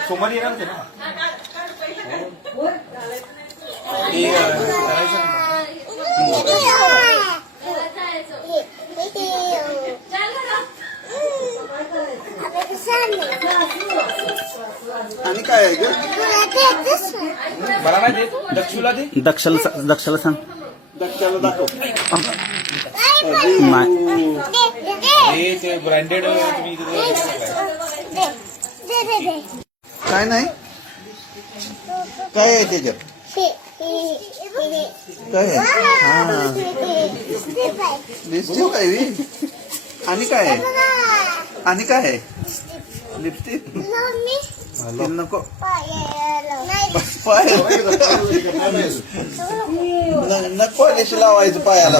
सोमवारी येणार होते ना आणि काय आहे ग? मला नाही देत दक्षूला दे दक्षाला सांग. दक्षाला दाखव. हे ते ब्रँडेड तुम्ही काय नाही काय आहे त्याच्यात काय आहे? हा लिपस्टिक काय बी? आणि काय आहे? आणि काय आहे? लिपस्टिक नको पाय नको लावायचं पायाला.